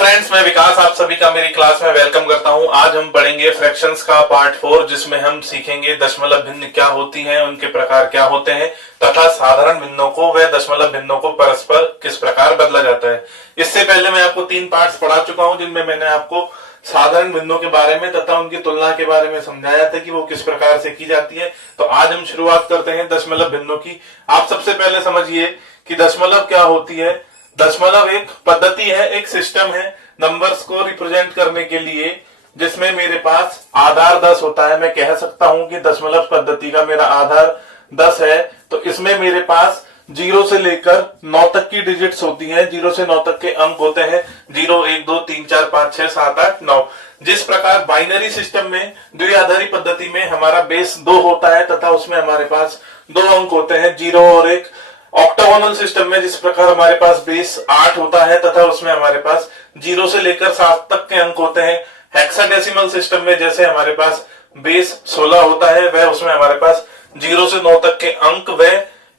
Friends, मैं विकास आप सभी का मेरी क्लास में वेलकम करता हूं। आज हम पढ़ेंगे फ्रैक्शंस का पार्ट 4, जिसमें हम सीखेंगे दशमलव भिन्न क्या होती हैं, उनके प्रकार क्या होते हैं तथा साधारण भिन्नों को व दशमलव भिन्नों को परस्पर किस प्रकार बदला जाता है। इससे पहले मैं आपको 3 पार्ट्स पढ़ा चुका हूं, जिनमें मैंने आपको साधारण भिन्नों के बारे में तथा उनकी तुलना के बारे में समझाया था कि वो किस प्रकार से की जाती है। तो आज हम शुरुआत करते हैं दशमलव भिन्नों की। आप सबसे पहले समझिए कि दशमलव क्या होती है। दशमलव एक पद्धति है, एक सिस्टम है नंबर्स को रिप्रेजेंट करने के लिए, जिसमें मेरे पास आधार 10 होता है। मैं कह सकता हूं कि दशमलव पद्धति का मेरा आधार 10 है। तो इसमें मेरे पास 0 से लेकर 9 तक की डिजिट्स होती हैं। 0 से 9 तक के अंक होते हैं 0, 1, 2, 3, 4, 5, 6, 7, 8, 9। जिस प्रकार बाइनरी सिस्टम में द्विआधारी पद्धति में हमारा बेस 2 होता है तथा उसमें हमारे पास 2 अंक होते हैं 0 और 1। ऑक्टागोनल सिस्टम में जिस प्रकार हमारे पास बेस 8 होता है तथा उसमें हमारे पास 0 से लेकर 7 तक के अंक होते हैं। हेक्साडेसिमल सिस्टम में जैसे हमारे पास बेस 16 होता है, वह उसमें हमारे पास 0 से 9 तक के अंक व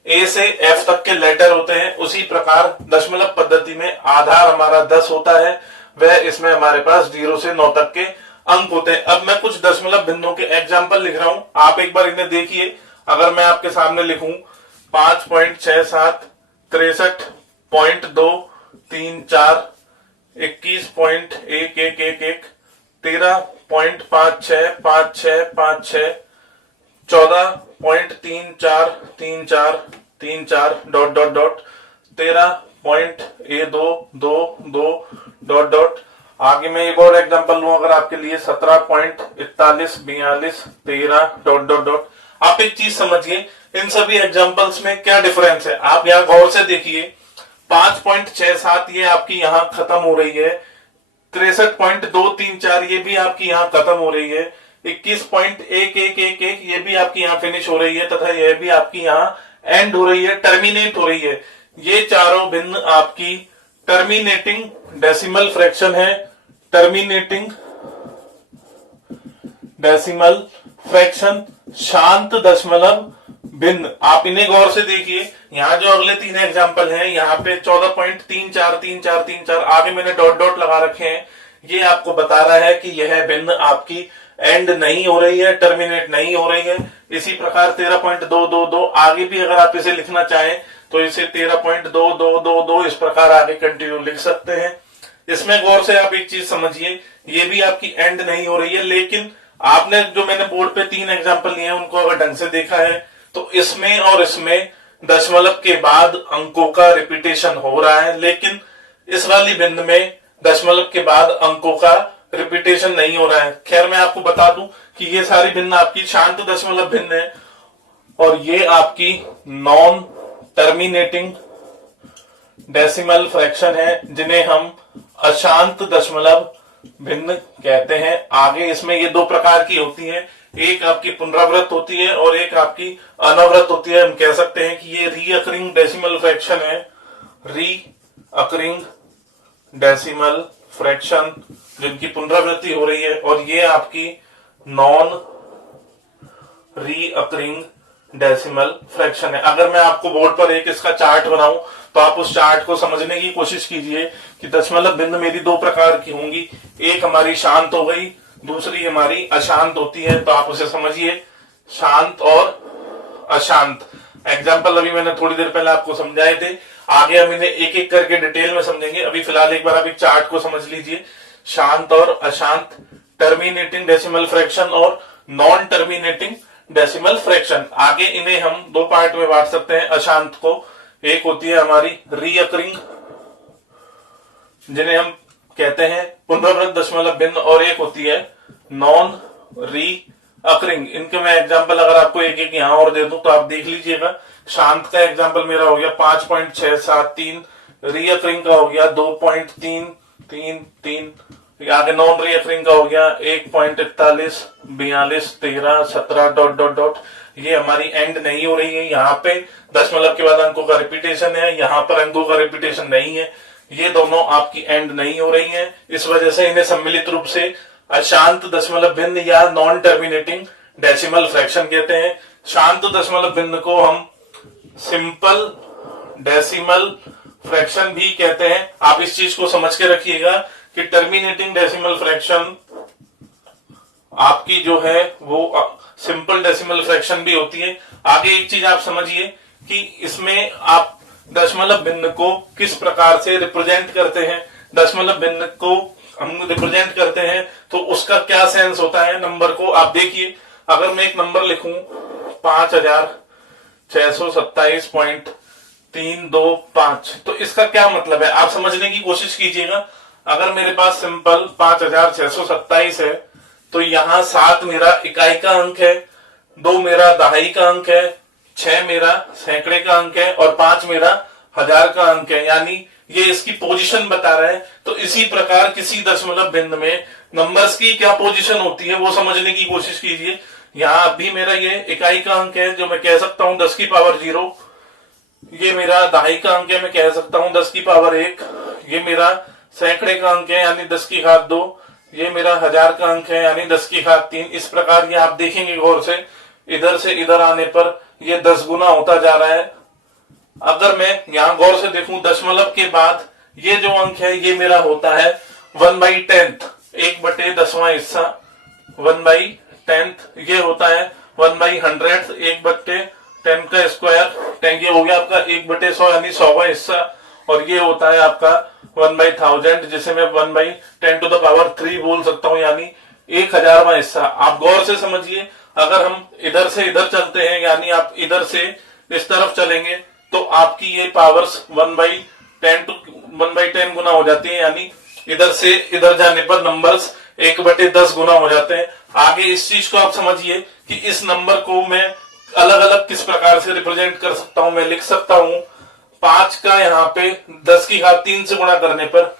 ए से एफ तक के लेटर होते हैं। उसी प्रकार दशमलव पद्धति में आधार हमारा 10 होता है, वह इसमें हमारे पास 0 से 9 तक के अंक होते हैं। अब मैं कुछ दशमलव भिन्नों के एग्जाम्पल लिख रहा हूं, आप एक बार इन्हें देखिए। अगर मैं आपके सामने लिखूं 5.67, 63.2, 34, 21.1111, 13.565656, 14.343434 डॉट डॉट डॉट, 13.222 आगे मैं एक और एग्जांपल लूं अगर आपके लिए 17.4142 13 डॉट डॉट डॉट। आप एक चीज समझिए, इन सभी एग्जांपल्स में क्या डिफरेंस है आप यहाँ गौर से देखिए। 5.67 ये आपकी यहाँ खत्म हो रही है, 63.234 ये भी आपकी यहाँ खत्म हो रही है, 21.1111 ये भी आपकी यहाँ फिनिश हो रही है तथा यह भी आपकी यहाँ एंड हो रही है, टर्मिनेट हो रही है। ये चारों भिन्न आपकी टर्मिनेटिंग डेसिमल फ्रैक्शन है। टर्मिनेटिंग डेसिमल फ्रैक्शन, शांत दशमलव भिन्न। आप इन्हें गौर से देखिए। यहाँ जो अगले 3 एग्जाम्पल हैं, यहाँ पे 14.343434 आगे मैंने डॉट डॉट लगा रखे हैं। ये आपको बता रहा है कि यह भिन्न आपकी एंड नहीं हो रही है, टर्मिनेट नहीं हो रही है। इसी प्रकार 13.222 आगे भी अगर आप इसे लिखना चाहें तो इसे 13.2222 इस प्रकार आगे कंटिन्यू लिख सकते हैं। इसमें गौर से आप एक चीज समझिए, ये भी आपकी एंड नहीं हो रही है, लेकिन आपने जो मैंने बोर्ड पे 3 एग्जाम्पल लिए हैं उनको अगर ढंग से देखा है तो इसमें और इसमें दशमलव के बाद अंकों का रिपीटेशन हो रहा है, लेकिन इस वाली भिन्न में दशमलव के बाद अंकों का रिपीटेशन नहीं हो रहा है। खैर मैं आपको बता दूं कि ये सारी भिन्न आपकी शांत दशमलव भिन्न है और ये आपकी नॉन टर्मिनेटिंग डेसिमल फ्रैक्शन है, जिन्हें हम अशांत दशमलव भिन्न कहते हैं। आगे इसमें ये 2 प्रकार की होती है, एक आपकी पुनरावृत होती है और एक आपकी अनवरत होती है। हम कह सकते हैं कि ये रीअकरिंग डेसिमल फ्रैक्शन है, रीअकरिंग डेसिमल फ्रैक्शन जिनकी पुनरावृत्ति हो रही है, और ये आपकी नॉन रीअकरिंग डेसिमल फ्रैक्शन है। अगर मैं आपको बोर्ड पर एक इसका चार्ट बनाऊं तो आप उस चार्ट को समझने की कोशिश कीजिए कि दशमलव भिन्न मेरी 2 प्रकार की होंगी, एक हमारी शांत हो गई, दूसरी हमारी अशांत होती है। तो आप उसे समझिए, शांत और अशांत। एग्जाम्पल अभी मैंने थोड़ी देर पहले आपको समझाए थे, आगे हम इन्हें एक एक करके डिटेल में समझेंगे। अभी फिलहाल एक बार आप एक चार्ट को समझ लीजिए, शांत और अशांत, टर्मिनेटिंग डेसिमल फ्रैक्शन और नॉन टर्मिनेटिंग डेसिमल फ्रैक्शन। आगे इन्हें हम 2 पार्ट में बांट सकते हैं। अशांत को, एक होती है हमारी रीअकरिंग जिन्हें हम कहते हैं पुनरावृत्त दशमलव भिन्न, और एक होती है नॉन रीअकरिंग। इनके मैं एग्जांपल अगर आपको एक एक यहां और दे दूं तो आप देख लीजिएगा। शांत का एग्जांपल मेरा हो गया 5.673, रीअकरिंग का हो गया 2.333, आगे नॉन रीअकरिंग का हो गया 1.41 42 13 17 डॉट डॉट डॉट। ये हमारी एंड नहीं हो रही है, यहाँ पे दशमलव के बाद अंकों का रिपीटेशन है, यहाँ पर अंकों का रिपीटेशन नहीं है। ये दोनों आपकी एंड नहीं हो रही हैं, इस वजह से इन्हें सम्मिलित रूप से अशांत दशमलव भिन्न या नॉन टर्मिनेटिंग डेसिमल फ्रैक्शन कहते हैं। शांत दशमलव भिन्न को हम सिंपल डेसिमल फ्रैक्शन भी कहते हैं। आप इस चीज को समझ के रखिएगा कि टर्मिनेटिंग डेसिमल फ्रैक्शन आपकी जो है वो सिंपल डेसिमल फ्रैक्शन भी होती है। आगे एक चीज आप समझिए कि इसमें आप दशमलव भिन्न को किस प्रकार से रिप्रेजेंट करते हैं। दशमलव भिन्न को हम रिप्रेजेंट करते हैं तो उसका क्या सेंस होता है नंबर को। आप देखिए, अगर मैं एक नंबर लिखूं 5627.325, तो इसका क्या मतलब है आप समझने की कोशिश कीजिएगा। अगर मेरे पास सिंपल 5627 है तो यहां 7 मेरा इकाई का अंक है, 2 मेरा दहाई का अंक है, 6 मेरा सैकड़े का अंक है और 5 मेरा हजार का अंक है, यानी ये इसकी पोजीशन बता रहा है। तो इसी प्रकार किसी दशमलव भिन्न में नंबर्स की क्या पोजीशन होती है वो समझने की कोशिश कीजिए। यहां अभी मेरा ये इकाई का अंक है जो मैं कह सकता हूं 10 की पावर 0, ये मेरा दहाई का अंक है मैं कह सकता हूं 10 की पावर 1, ये मेरा सैकड़े का अंक है यानी 10 की घात 2, ये मेरा हजार का अंक है यानी 10 की घात 3। इस प्रकार ये आप देखेंगे गौर से इधर आने पर ये 10 गुना होता जा रहा है। अगर मैं यहां गौर से देखूं दशमलव के बाद ये जो अंक है ये मेरा होता है 1/10, 1/10वां हिस्सा 1/10, ये होता है 1/100, 1/10 का स्क्वायर 10, ये हो गया आपका 1/100 यानी 100वां हिस्सा, और ये होता है आपका 1/1000 जिसे मैं 1/10⁻³ बोल सकता हूं यानी 1000वां हिस्सा। आप गौर से समझिए, अगर हम इधर से इधर चलते हैं यानी आप इधर से इस तरफ चलेंगे तो आपकी ये पावर्स 1/10 गुना हो जाती है, यानी इधर से इधर जाने पर नंबर्स 1/10 गुना हो जाते हैं। आगे इस चीज को आप समझिए कि इस नंबर को मैं अलग अलग किस प्रकार से रिप्रेजेंट कर सकता हूं। मैं लिख सकता हूं 5 का यहाँ पे 10 की घात 3 से गुणा करने पर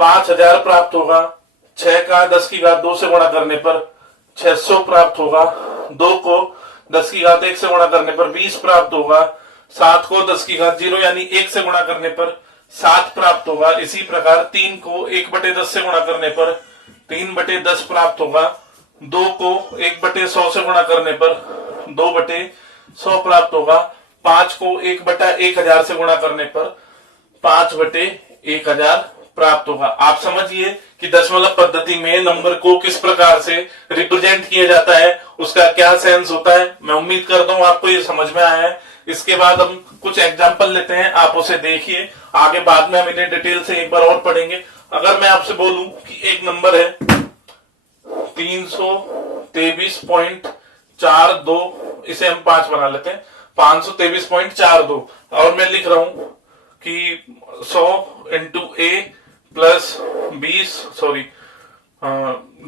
5000 प्राप्त होगा, 6 का 10 की घात 2 से गुणा करने पर 600 प्राप्त होगा, 2 को 10 की घात 1 से गुणा करने पर 20 प्राप्त होगा, 7 को 10 की घात 0 यानी 1 से गुणा करने पर 7 प्राप्त होगा। इसी प्रकार 3 को 1/10 से गुणा करने पर 3/10 प्राप्त होगा, 2 को 1/100 से गुणा करने पर 2/100 प्राप्त होगा, 5 को 1/1000 से गुणा करने पर 5/1000 प्राप्त होगा। आप समझिए कि दशमलव पद्धति में नंबर को किस प्रकार से रिप्रेजेंट किया जाता है, उसका क्या सेंस होता है। मैं उम्मीद करता हूं आपको ये समझ में आया है। इसके बाद हम कुछ एग्जाम्पल लेते हैं, आप उसे देखिए, आगे बाद में हम इन्हें डिटेल से एक बार और पढ़ेंगे। अगर मैं आपसे बोलूं कि एक नंबर है 323.42, इसे हम 5 बना लेते हैं, 523.42, और मैं लिख रहा हूं कि 100 into a plus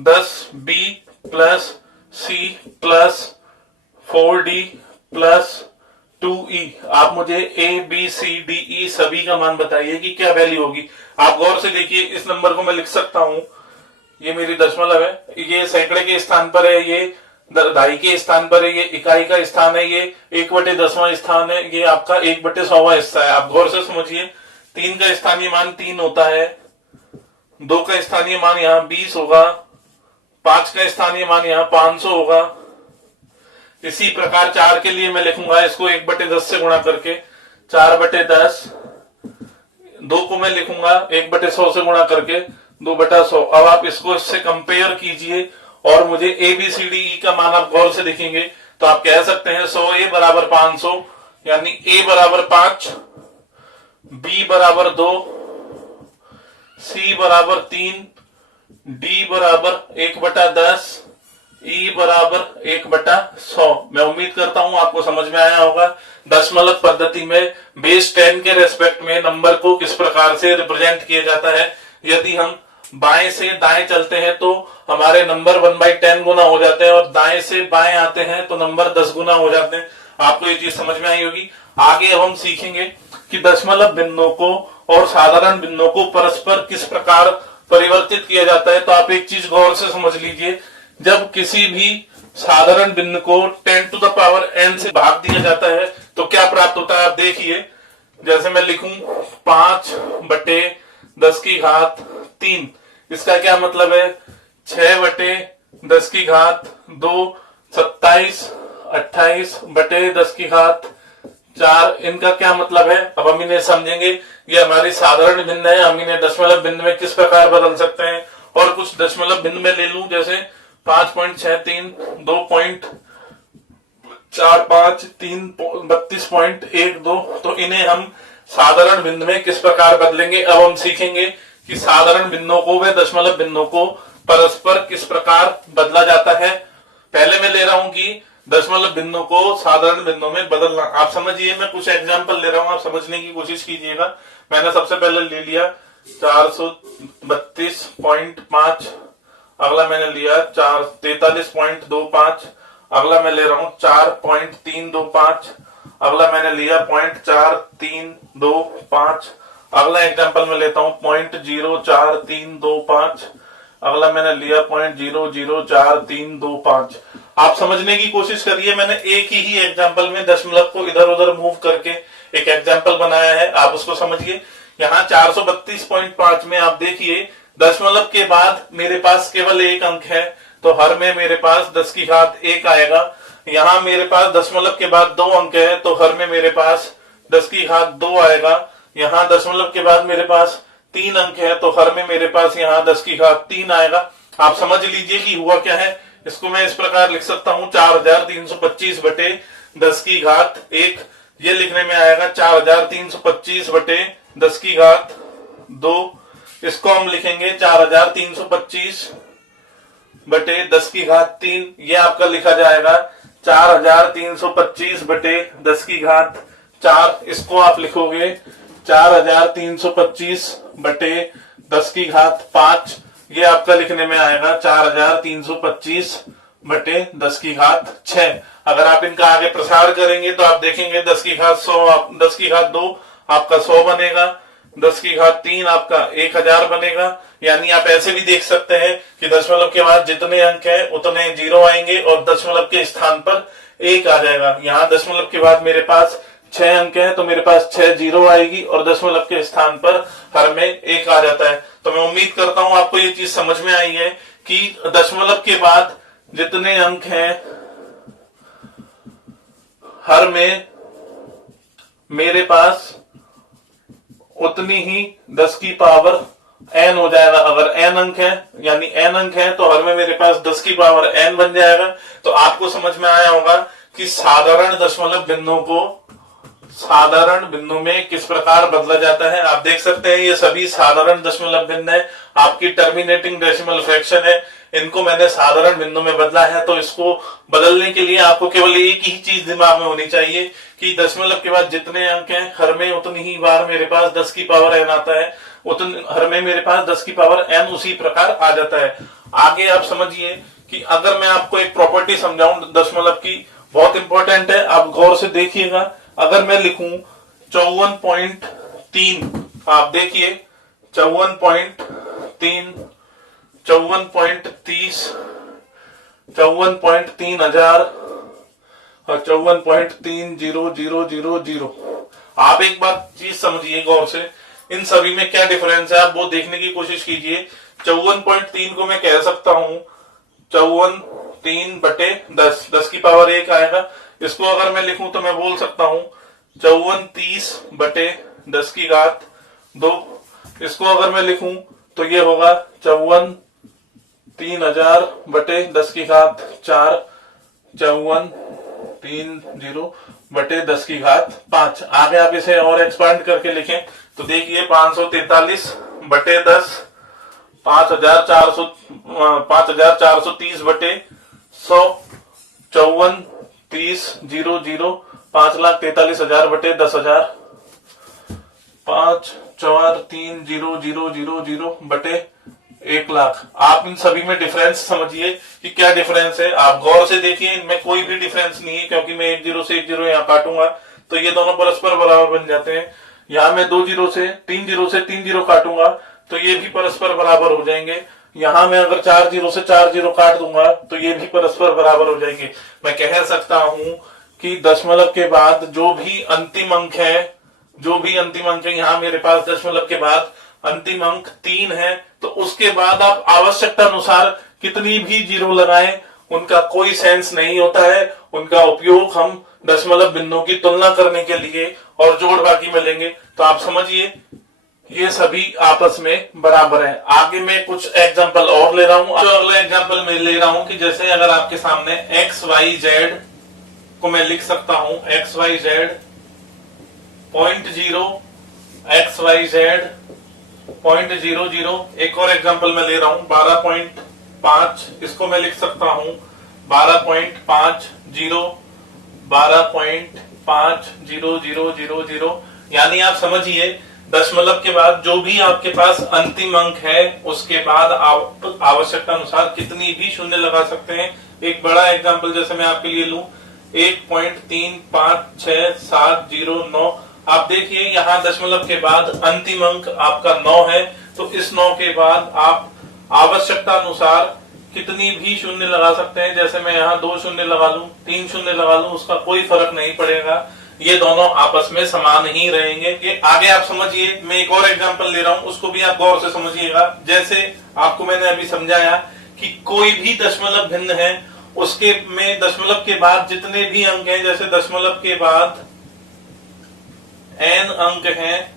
10b plus C plus 4d plus 2e। आप मुझे a b c d e सभी का मान बताइए कि क्या वैल्यू होगी। आप गौर से देखिए, इस नंबर को मैं लिख सकता हूं, ये मेरी दशमलव है, ये सैकड़े के स्थान पर है, ये दहाई के स्थान पर है, ये इकाई का स्थान है, ये 1/10वां स्थान है, ये आपका 1/100वां हिस्सा है। आप गौर से समझिए, 3 का स्थानीय मान 3 होता है, 2 का स्थानीय मान यहाँ 20 होगा, 5 का स्थानीय मान यहाँ 500 होगा। इसी प्रकार 4 के लिए मैं लिखूंगा इसको 1/10 से गुणा करके 4/10, 2 को मैं लिखूंगा 1/100 से गुणा करके 2/100। अब आप इसको इससे कंपेयर कीजिए और मुझे ABCDE का मान आप गौर से देखेंगे तो आप कह सकते हैं 100A बराबर 500, यानी A बराबर 5, B बराबर 2, C बराबर 3, D बराबर 1/10, E बराबर 1/100। मैं उम्मीद करता हूं आपको समझ में आया होगा दशमलव पद्धति में बेस 10 के रेस्पेक्ट में नंबर को किस प्रकार से रिप्रेजेंट किया जाता है। यदि हम बाएं से दाएं चलते हैं तो हमारे नंबर 1/10 गुना हो जाते हैं, और दाएं से बाएं आते हैं तो नंबर 10 गुना हो जाते हैं। आपको ये चीज समझ में आई होगी। आगे अब हम सीखेंगे कि दशमलव भिन्नों को और साधारण भिन्नों को परस्पर किस प्रकार परिवर्तित किया जाता है। तो आप एक चीज गौर से समझ लीजिए, जब किसी भी साधारण भिन्न को 10⁻n से भाग दिया जाता है तो क्या प्राप्त होता है। आप देखिए, जैसे मैं लिखूं 5/10⁻3, इसका क्या मतलब है 6/10⁻2, 27, 28/10⁻4, इनका क्या मतलब है। अब हम इन्हें समझेंगे ये हमारी साधारण भिन्न है, हम इन्हें दशमलव भिन्न में किस प्रकार बदल सकते हैं। और कुछ दशमलव भिन्न में ले लूं, जैसे 5.63, 2.45, 32.12, तो इन्हें हम साधारण भिन्न में किस प्रकार बदलेंगे। अब हम सीखेंगे कि साधारण भिन्नों को व दशमलव भिन्नों को परस्पर किस प्रकार बदला जाता है। पहले मैं ले रहा हूं कि दशमलव भिन्नों को साधारण भिन्नों में बदलना। आप समझिए, मैं कुछ एग्जांपल ले रहा हूं, आप समझने की कोशिश कीजिएगा। मैंने सबसे पहले ले लिया 432.5, अगला मैंने लिया 43.25, अगला मैं ले रहा हूं 4.325, अगला मैंने लिया 0.4325, अगला एग्जांपल में लेता हूं 0.04325, अगला मैंने लिया 0.00435। आप समझने की कोशिश करिए, मैंने एक ही एग्जांपल में दशमलव को इधर उधर मूव करके एक एग्जांपल बनाया है, आप उसको समझिए। यहाँ 432.5 में आप देखिए दशमलव के बाद मेरे पास केवल एक अंक है, तो हर में मेरे पास 10 की घात 1 आएगा। यहाँ मेरे पास दशमलव के बाद 2 अंक है, तो हर में मेरे पास 10 की घात 2 आएगा। यहाँ दशमलव के बाद मेरे पास 3 अंक है, तो हर में मेरे पास यहाँ 10 की घात 3 आएगा। आप समझ लीजिए कि हुआ क्या है। इसको मैं इस प्रकार लिख सकता हूं 4325 बटे 10 की घात 1, ये लिखने में आएगा 4325 बटे 10 की घात 2। इसको हम लिखेंगे 4325 बटे 10 की घात 3, ये आपका लिखा जाएगा 4325 बटे 10 की घात 4। इसको आप लिखोगे 4325 बटे 10 की घात 5, ये आपका लिखने में आएगा 4325 बटे 10 की घात 6। अगर आप इनका आगे प्रसार करेंगे तो आप देखेंगे 10 की घात 100, 10 की घात 2 आपका 100 बनेगा, 10 की घात 3 आपका 1000 बनेगा। यानी आप ऐसे भी देख सकते हैं कि दशमलव के बाद जितने अंक हैं उतने 0 आएंगे और दशमलव के स्थान पर 1 आ जाएगा। यहाँ दशमलव के बाद मेरे पास 6 अंक है, तो मेरे पास 6 0 आएगी और दशमलव के स्थान पर हर में 1 आ जाता है। तो मैं उम्मीद करता हूं आपको ये चीज समझ में आई है कि दशमलव के बाद जितने अंक हैं हर में मेरे पास उतनी ही 10 की पावर n हो जाएगा। अगर n अंक है यानी n अंक है तो हर में मेरे पास 10 की पावर n बन जाएगा। तो आपको समझ में आया होगा कि साधारण दशमलव भिन्नों को साधारण भिन्नों में किस प्रकार बदला जाता है। आप देख सकते हैं ये सभी साधारण दशमलव भिन्न है, आपकी टर्मिनेटिंग डेसिमल फ्रैक्शन है, इनको मैंने साधारण भिन्नों में बदला है। तो इसको बदलने के लिए आपको केवल एक ही चीज दिमाग में होनी चाहिए कि दशमलव के बाद जितने अंक हैं हर में उतनी ही बार मेरे पास 10 की पावर n आता है, हर में मेरे पास 10 की पावर n उसी प्रकार आ जाता है। आगे आप समझिए कि अगर मैं आपको एक प्रॉपर्टी समझाऊं दशमलव की, बहुत इंपॉर्टेंट है, आप गौर से देखिएगा। अगर मैं लिखूं 54.3, आप देखिए 54.3, 54.30, 54.3000 और 54.30000। आप एक बात चीज समझिए गौर से, इन सभी में क्या डिफरेंस है आप वो देखने की कोशिश कीजिए। 54.3 को मैं कह सकता हूं 54.3 बटे 10, 10 की पावर 1 आएगा। इसको अगर मैं लिखूं तो मैं बोल सकता हूं 54.30 बटे 10 की घात 2। इसको अगर मैं लिखूं तो ये होगा 54,3000 बटे 10 की घात 4, 5430 बटे 10 की घात 5। आगे आप इसे और एक्सपांड करके लिखें तो देखिए 543 बटे 10, 5430 बटे 100, 54,30,000, 5,43,000 बटे 10,000, 5,4,3,0,0,0 बटे 1,00,000। आप इन सभी में डिफरेंस समझिए कि क्या डिफरेंस है। आप गौर से देखिए, इनमें कोई भी डिफरेंस नहीं है, क्योंकि मैं 1 0 से 1 0 यहाँ काटूंगा तो ये दोनों परस्पर बराबर बन जाते हैं। यहाँ मैं 2 0 से 3 0 से 3 0 काटूंगा तो ये भी परस्पर बराबर हो जाएंगे। यहाँ मैं अगर 4 0 से 4 0 काट दूंगा तो ये भी परस्पर बराबर हो जाएंगे। मैं कह सकता हूं कि दशमलव के बाद जो भी अंतिम अंक है, यहाँ मेरे पास दशमलव के बाद अंतिम अंक 3 है, तो उसके बाद आप आवश्यकता अनुसार कितनी भी जीरो लगाएं, उनका कोई सेंस नहीं होता है। उनका उपयोग हम दशमलव बिंदुओं की तुलना करने के लिए और जोड़ बाकी में लेंगे, तो आप समझिए ये सभी आपस में बराबर है। आगे मैं कुछ एग्जांपल और ले रहा हूं। जो अगला एग्जांपल मैं ले रहा हूं कि जैसे अगर आपके सामने एक्स वाई जेड को मैं लिख सकता हूं X Y Z 0.0 X Y Z 0.00। एक और एग्जांपल मैं ले रहा हूं 12.5, इसको मैं लिख सकता हूं 12.50 12.5000। यानी आप समझिए दशमलव के बाद जो भी आपके पास अंतिम अंक है उसके बाद आप आवश्यकता अनुसार कितनी भी शून्य लगा सकते हैं। एक बड़ा एग्जांपल जैसे मैं आपके लिए लूं 1.3567009। आप देखिए यहाँ दशमलव के बाद अंतिम अंक आपका 9 है, तो इस 9 के बाद आप आवश्यकता अनुसार कितनी भी शून्य लगा सकते हैं। जैसे मैं यहाँ 2 शून्य लगा लूं, 3 शून्य लगा लूं, उसका कोई फर्क नहीं पड़ेगा, ये दोनों आपस में समान ही रहेंगे। ये आगे आप समझिए। मैं एक और एग्जांपल ले रहा हूं, उसको भी आप गौर से समझिएगा। जैसे आपको मैंने अभी समझाया कि कोई भी दशमलव भिन्न है, उसके में दशमलव के बाद जितने भी अंक हैं, जैसे दशमलव के बाद n अंक हैं,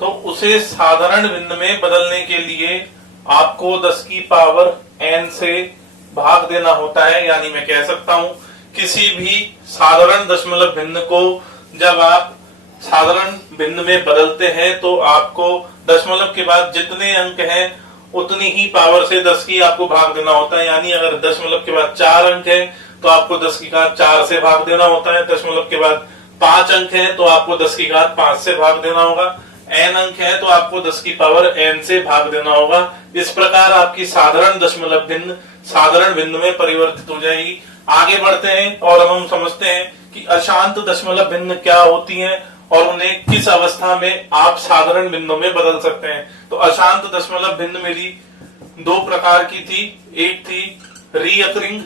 तो उसे साधारण भिन्न में बदलने के लिए आपको 10 की पावर n से भाग देना होता है। यानी मैं कह सकता हूं किसी भी साधारण दशमलव भिन्न को जब आप साधारण भिन्न में बदलते हैं तो आपको दशमलव के बाद जितने अंक हैं उतनी ही पावर से 10 की आपको भाग देना होता है। यानी अगर दशमलव के बाद 4 अंक है तो आपको 10 की घात 4 से भाग देना होता है। दशमलव के बाद 5 अंक है तो आपको 10 की घात 5 से भाग देना होगा। n अंक है तो आपको 10 की पावर n से भाग देना होगा। इस प्रकार आपकी साधारण दशमलव भिन्न साधारण भिन्न में परिवर्तित हो जाएगी। आगे बढ़ते हैं और हम समझते हैं कि अशांत दशमलव भिन्न क्या होती हैं और उन्हें किस अवस्था में आप साधारण भिन्नों में बदल सकते हैं। तो अशांत दशमलव भिन्न मेरी 2 प्रकार की थी, एक थी रीअकरिंग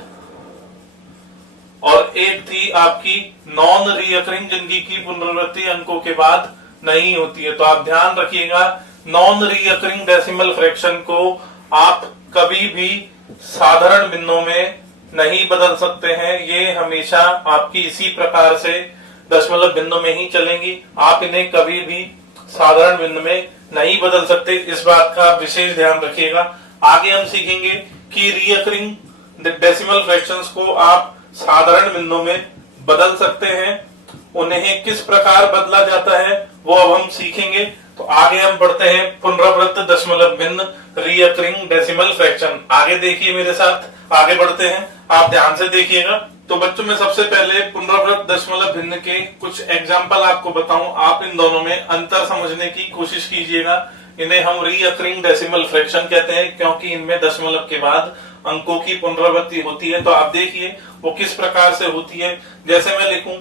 और एक थी आपकी नॉन रीअकरिंग, जिनकी की पुनरावृत्ति अंकों के बाद नहीं होती है। तो आप ध्यान रखिएगा, नॉन रीअकरिंग डेसिमल फ्रैक्शन को आप कभी भी साधारण भिन्नों में नहीं बदल सकते हैं। ये हमेशा आपकी इसी प्रकार से दशमलव भिन्नों में ही चलेंगी। आप इन्हें कभी भी साधारण भिन्न में नहीं बदल सकते, इस बात का विशेष ध्यान रखिएगा। आगे हम सीखेंगे कि रीअकरिंग डेसिमल फ्रैक्शंस को आप साधारण भिन्नों में बदल सकते हैं। उन्हें किस प्रकार बदला जाता है वो अब हम सीखेंगे। तो आगे हम बढ़ते हैं पुनरावृत्त दशमलव भिन्न रीअकरिंग डेसिमल फ्रैक्शन। आगे देखिए मेरे साथ, आगे बढ़ते हैं, आप ध्यान से देखिएगा। तो बच्चों में सबसे पहले पुनरावृत्त दशमलव भिन्न के कुछ एग्जाम्पल आपको बताऊं। आप इन दोनों में अंतर समझने की कोशिश कीजिएगा। इन्हें हम रीअकरिंग डेसिमल फ्रैक्शन कहते हैं क्योंकि इनमें दशमलव के बाद अंकों की पुनरावृत्ति होती है। तो आप देखिए वो किस प्रकार से होती है। जैसे मैं लिखूं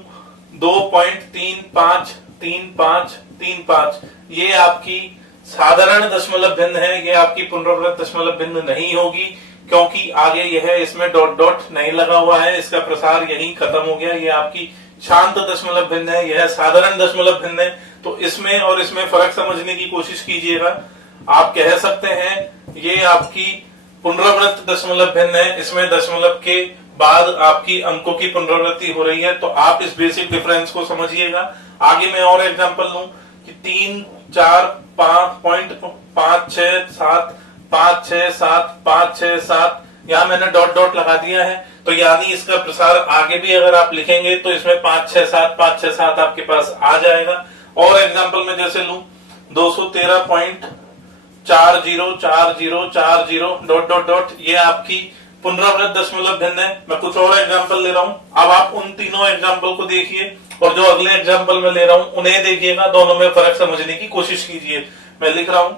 2.353535, ये आपकी साधारण दशमलव भिन्न है, ये आपकी पुनरावृत्त दशमलव भिन्न नहीं होगी क्योंकि आगे यह है, इसमें डॉट डॉट नहीं लगा हुआ है, इसका प्रसार यहीं खत्म हो गया। ये आपकी शांत दशमलव भिन्न है, यह साधारण दशमलव भिन्न है। तो इसमें और इसमें फर्क समझने की कोशिश कीजिएगा। आप कह सकते हैं ये आपकी पुनरावृत्त दशमलव भिन्न है, इसमें दशमलव के बाद आपकी अंकों की पुनरावृत्ति हो रही है। तो आप इस बेसिक डिफरेंस को समझिएगा। आगे मैं और एग्जांपल लूं कि 3, 4, 5.567 567 यहाँ मैंने डॉट डॉट लगा दिया है। तो यानी इसका प्रसार आगे भी अगर आप लिखेंगे तो इसमें 567 आपके पास आ जाएगा। और एग्जांपल में जैसे लूं 213.404040 डॉट डॉट डॉट, ये आपकी पुनरावृत्त दशमलव भिन्न है। मैं कुछ और एग्जांपल ले रहा हूं। अब आप उन तीनों एग्जांपल को देखिए और जो अगले एग्जांपल में ले रहा हूं उन्हें देखिएगा, दोनों में फर्क समझने की कोशिश कीजिए। मैं लिख रहा हूं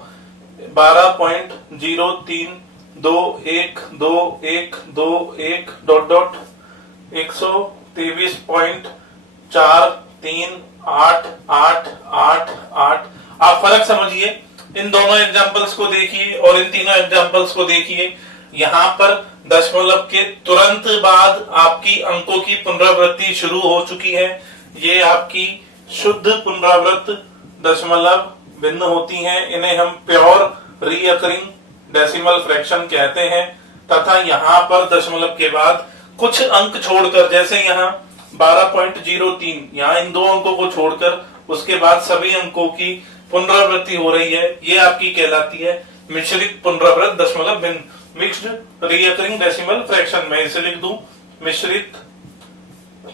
12.032121 डॉट डॉट 123.438888। आप फर्क समझिए, इन दोनों एग्जांपल्स को देखिए और इन तीनों एग्जांपल्स को देखिए। यहाँ पर दशमलव के तुरंत बाद आपकी अंकों की पुनरावृत्ति शुरू हो चुकी है। ये आपकी शुद्ध पुनरावृत्त दशमलव भिन्न होती हैं। इन्हें हम प्योर रीअकरिंग डेसिमल फ्रैक्शन कहते हैं। तथा यहाँ पर दशमलव के बाद कुछ अंक छोड़कर, जैसे यहाँ 12.03, यहाँ इन दो अंकों को छोड़कर उसके बाद सभी अंकों की पुनरावृत्ति हो रही है, ये आपकी कहलाती है मिश्रित पुनरावृत्त दशमलव भिन्न, मिक्स्ड रीअकरिंग डेसिमल फ्रैक्शन। मैं इसे लिख दूं मिश्रित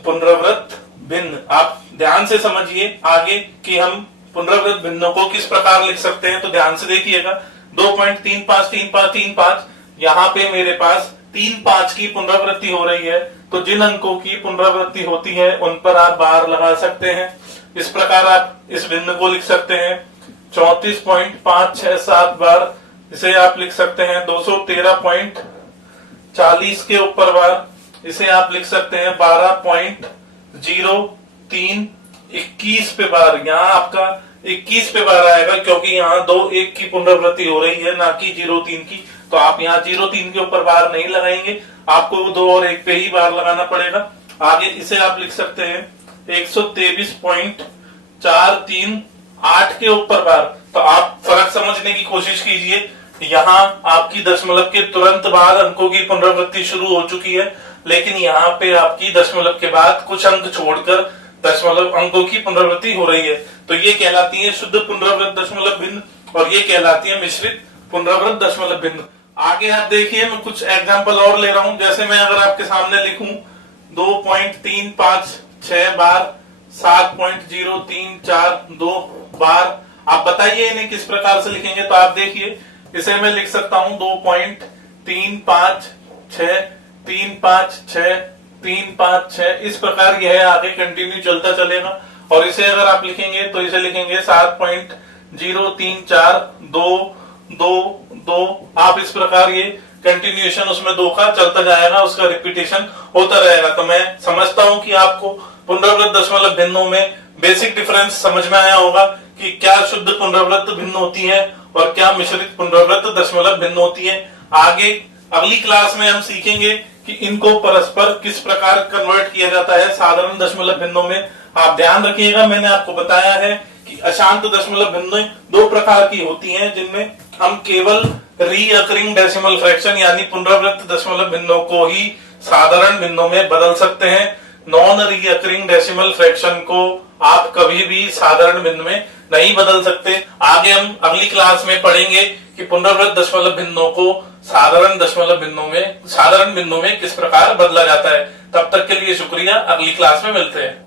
पुनरावृत्त भिन्न। आप ध्यान से समझिए आगे कि हम पुनरावृत्त भिन्नों को किस प्रकार लिख सकते हैं, तो ध्यान से देखिएगा। 2.353535, यहाँ पे मेरे पास 3-5 की पुनरावृत्ति हो रही है, तो जिन अंकों की पुनरावृत्ति होती है उन पर आप बार लगा सकते हैं। इस प्रकार आप इस भिन्न को लिख सकते हैं 34.567 बार, इसे आप लिख सकते हैं 213.40 के ऊपर बार, इसे आप लिख सकते हैं 12.0321 पे बार। यहाँ आपका 21 पे बार आएगा क्योंकि यहाँ 2-1 की पुनरावृत्ति हो रही है, ना कि 0-3 की, तो आप यहाँ 0-3 के ऊपर बार नहीं लगाएंगे, आपको 2 और 1 पे ही बार लगाना पड़ेगा। आगे इसे आप लिख सकते हैं 123.438 के ऊपर बार। तो आप फर्क समझने की कोशिश कीजिए, यहाँ आपकी दशमलव के तुरंत बाद अंकों की पुनरावृत्ति शुरू हो चुकी है, लेकिन यहाँ पे आपकी दशमलव के बाद कुछ अंक छोड़कर दशमलव अंकों की पुनरावृत्ति हो रही है, तो ये कहलाती है शुद्ध पुनरावृत्त दशमलव भिन्न और ये कहलाती है मिश्रित पुनरावृत्त दशमलव भिन्न। आगे आप देखिए, मैं कुछ एग्जांपल और ले रहा हूं। जैसे मैं अगर आपके सामने लिखूं 2.356 बार, 7.0342 बार, आप बताइए इन्हें किस प्रकार से लिखेंगे। तो आप देखिए, इसे मैं लिख सकता हूं 2.356 इस प्रकार यह आगे कंटिन्यू चलता चलेगा। और इसे अगर आप लिखेंगे तो इसे लिखेंगे 7.034222। आप इस प्रकार ये कंटिन्यूएशन उसमें 2 का चलता जाएगा, उसका रिपीटेशन होता रहेगा। तो मैं समझता हूं कि आपको पुनरावृत्त दशमलव भिन्नों में बेसिक डिफरेंस समझ में आया होगा कि क्या शुद्ध पुनरावृत्त भिन्न होती है और क्या मिश्रित पुनरावृत्त दशमलव भिन्न होती है। आगे अगली क्लास में हम सीखेंगे कि इनको परस्पर किस प्रकार कन्वर्ट किया जाता है साधारण दशमलव भिन्नों में। आप ध्यान रखिएगा, मैंने आपको बताया है कि अशांत दशमलव भिन्नें 2 प्रकार की होती हैं, जिनमें हम केवल रीअकरिंग डेसिमल फ्रैक्शन यानी पुनरावृत्त दशमलव भिन्नों को ही साधारण भिन्नों में बदल सकते हैं। नॉन रीअकरिंग डेसिमल फ्रैक्शन को आप कभी भी साधारण भिन्न में नहीं बदल सकते। आगे हम अगली क्लास में पढ़ेंगे कि पुनरावृत्त दशमलव भिन्नों को साधारण भिन्नों में किस प्रकार बदला जाता है। तब तक के लिए शुक्रिया, अगली क्लास में मिलते हैं।